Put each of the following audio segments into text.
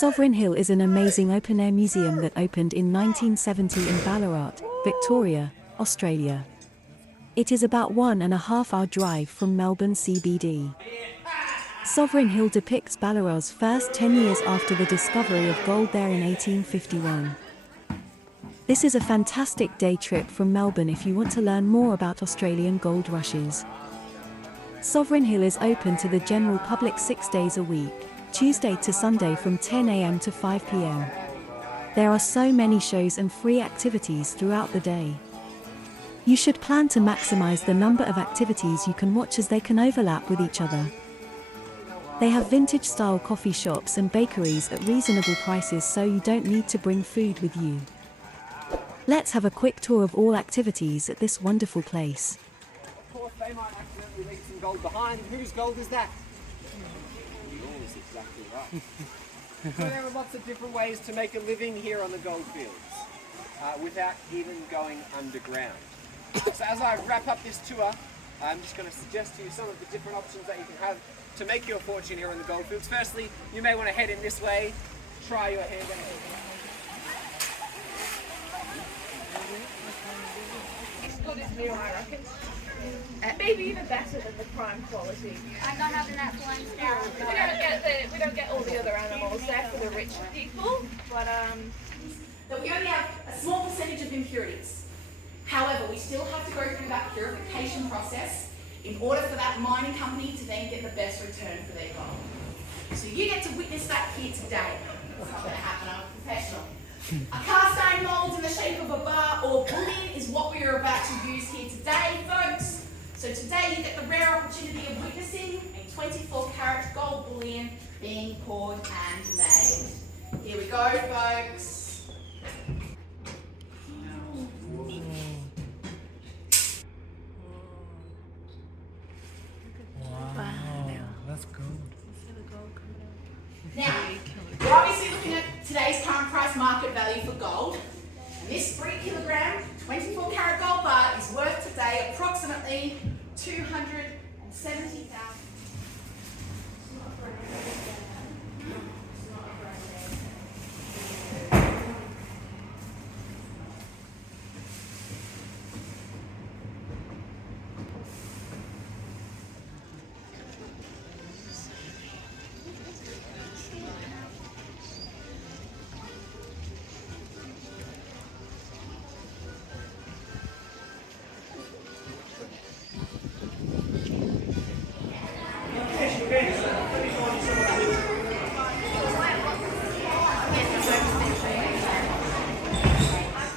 Sovereign Hill is an amazing open-air museum that opened in 1970 in Ballarat, Victoria, Australia. It is about 1.5 hour drive from Melbourne CBD. Sovereign Hill depicts Ballarat's first 10 years after the discovery of gold there in 1851. This is a fantastic day trip from Melbourne if you want to learn more about Australian gold rushes. Sovereign Hill is open to the general public 6 days a week, Tuesday to Sunday from 10 a.m. to 5 p.m. There are so many shows and free activities throughout the day. You should plan to maximize the number of activities you can watch as they can overlap with each other. They have vintage-style coffee shops and bakeries at reasonable prices, so you don't need to bring food with you. Let's have a quick tour of all activities at this wonderful place. Of course, they might accidentally leave some gold behind. Whose gold is that? Yours, exactly right. So there are lots of different ways to make a living here on the goldfields without even going underground. So as I wrap up this tour, I'm just going to suggest to you some of the different options that you can have to make your fortune here on the goldfields. Firstly, you may want to head in this way, try your hand at it. As good as new, I reckon. Maybe even better than the prime quality. I'm not having that blind sparrow. We don't get all the other animals there for the rich people, but that we only have a small percentage of impurities. However, we still have to go through that purification process in order for that mining company to then get the best return for their gold. So you get to witness that here today. It's not going to happen, I'm a professional. A cast iron mould in the shape of a bar or bullion is what we are about to use here today, folks. So today you get the rare opportunity of witnessing a 24 karat gold bullion being poured and made. Here we go, folks. That's gold. Now, we're obviously looking at today's current price market value for gold. And this 3 kilogram, 24 karat gold bar is worth today approximately $270,000.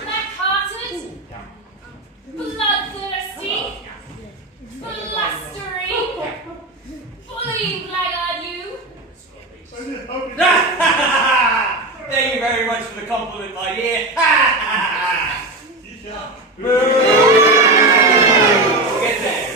Black-hearted, bloodthirsty, blustery, bullying blackguard you. Thank you very much for the compliment, my dear. Get there.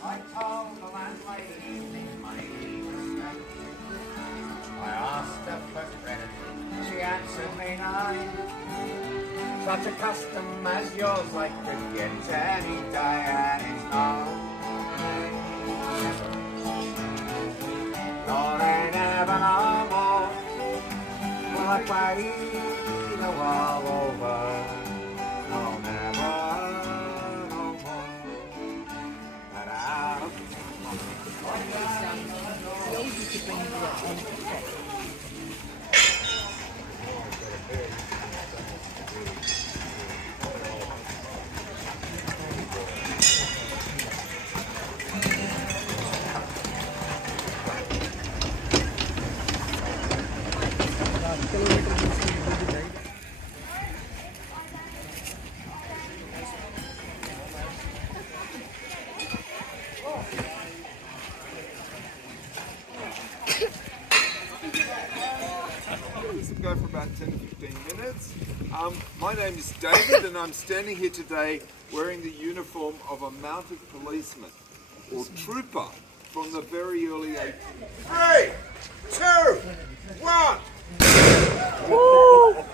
I told the landlady my respect. I asked her for credit, she answered me nine. Such a custom as yours I could get any day, and it's no, they never know more. Will I wait a while over? No, never. This will go for about 10 to 15 minutes. My name is David and I'm standing here today wearing the uniform of a mounted policeman or trooper from the very early 80s. 3, 2, 1! Woo!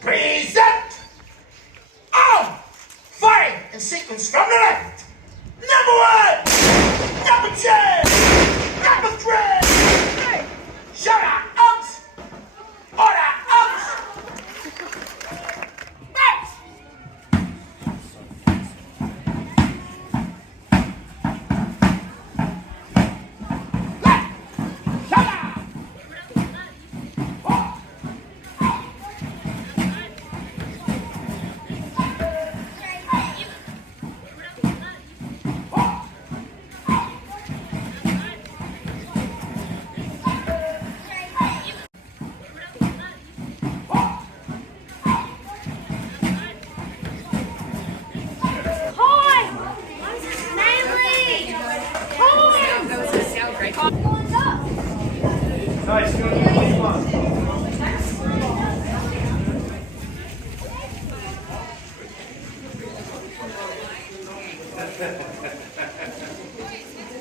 Present! Arm! Firing in sequence from the left! Number 1! Number 2! Number 3! Shut up! Arms! Order! Arms! Arms! Left! Shut up!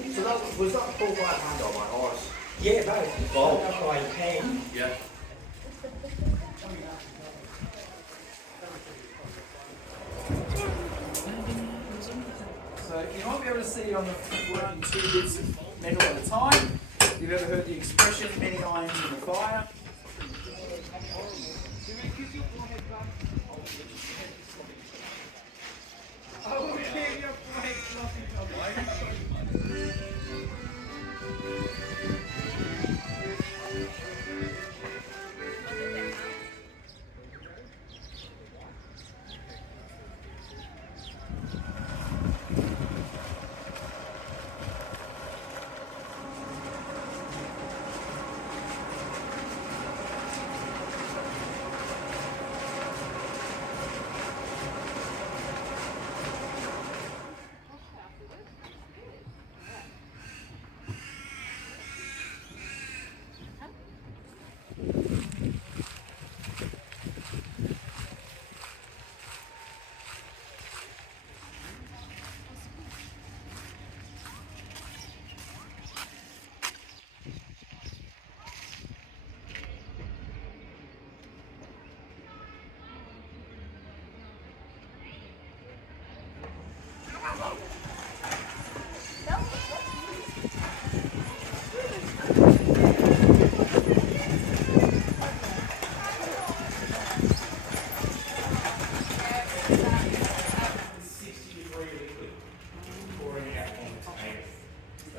So that was that pulled by hand or by horse? Yeah, both. Both. By hand. Yeah. So you might be able to see it on the working 2 bits of metal at a time. You've ever heard the expression, many irons in the fire?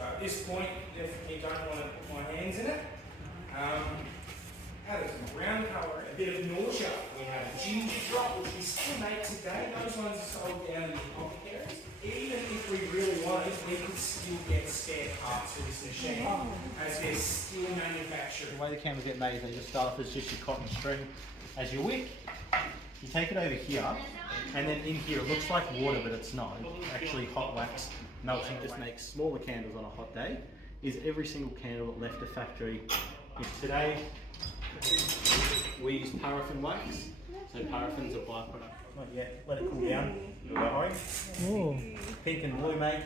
At this point, definitely don't want to put my hands in it. Added some brown colour, a bit of nausea. We have a ginger drop, which we still make today. Those ones are sold down in the apothecaries. Even if we really wanted, we could still get spare parts for this machine, as they're still manufactured. The way the candles get made, they just start off as just your cotton string as your wick. You take it over here, and then in here it looks like water, but it's not. It's actually hot wax melting. Just makes smaller candles on a hot day. Is every single candle that left the factory. Today we use paraffin wax. So paraffin's a byproduct. Not yet. Let it cool down. Oh. Pink and blue, mate.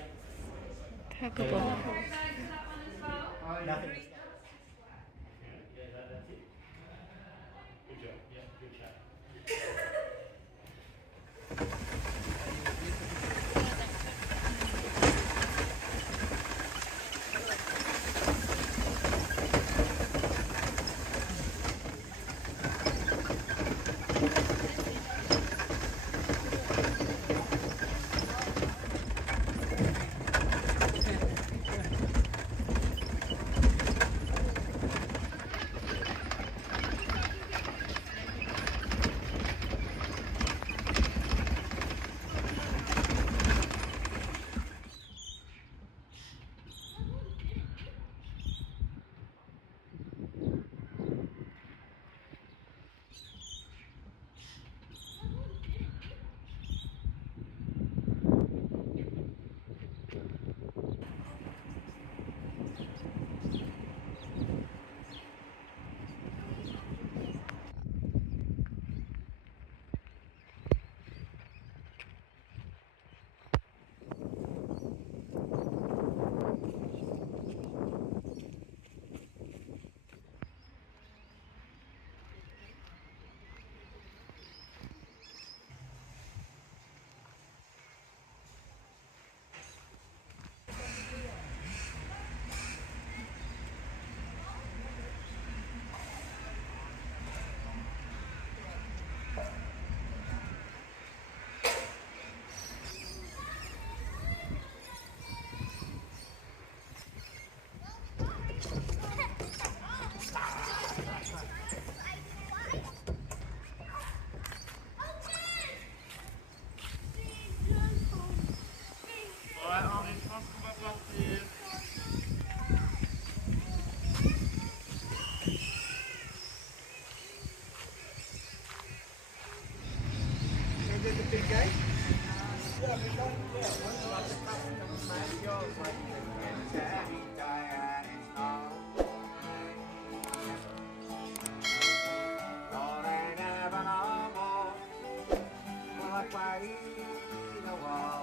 Nothing. Big game? Well, I played a while.